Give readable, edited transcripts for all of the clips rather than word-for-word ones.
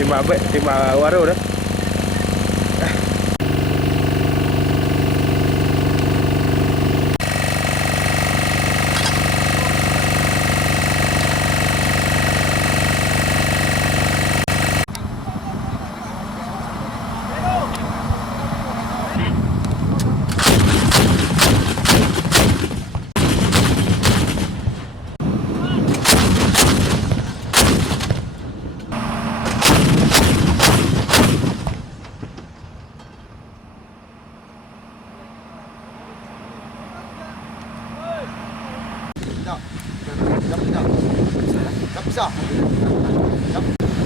di Waru udah. Bisa.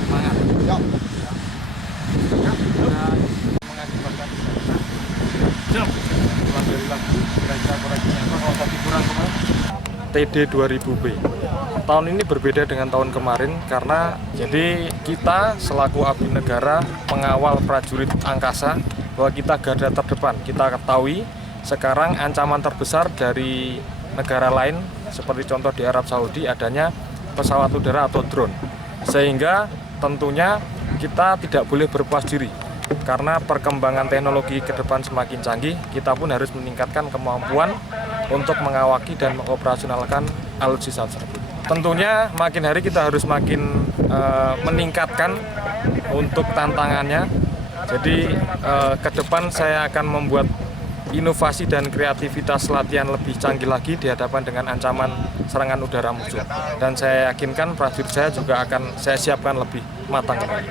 Semangat. Yuk. Mengakibatkan alhamdulillah kira-kira koreksinya kalau tadi kurang kemarin TD 2000B. Tahun ini berbeda dengan tahun kemarin karena jadi kita selaku abdi negara mengawal prajurit angkasa bahwa kita garda terdepan. Kita ketahui sekarang ancaman terbesar dari negara lain seperti contoh di Arab Saudi adanya pesawat udara atau drone. Sehingga tentunya kita tidak boleh berpuas diri. Karena perkembangan teknologi ke depan semakin canggih, kita pun harus meningkatkan kemampuan untuk mengawaki dan mengoperasionalkan alutsista tersebut. Tentunya makin hari kita harus makin meningkatkan untuk tantangannya. Jadi ke depan saya akan membuat inovasi dan kreativitas latihan lebih canggih lagi di hadapan dengan ancaman serangan udara musuh. Dan saya yakinkan prajurit saya juga akan saya siapkan lebih matang kembali.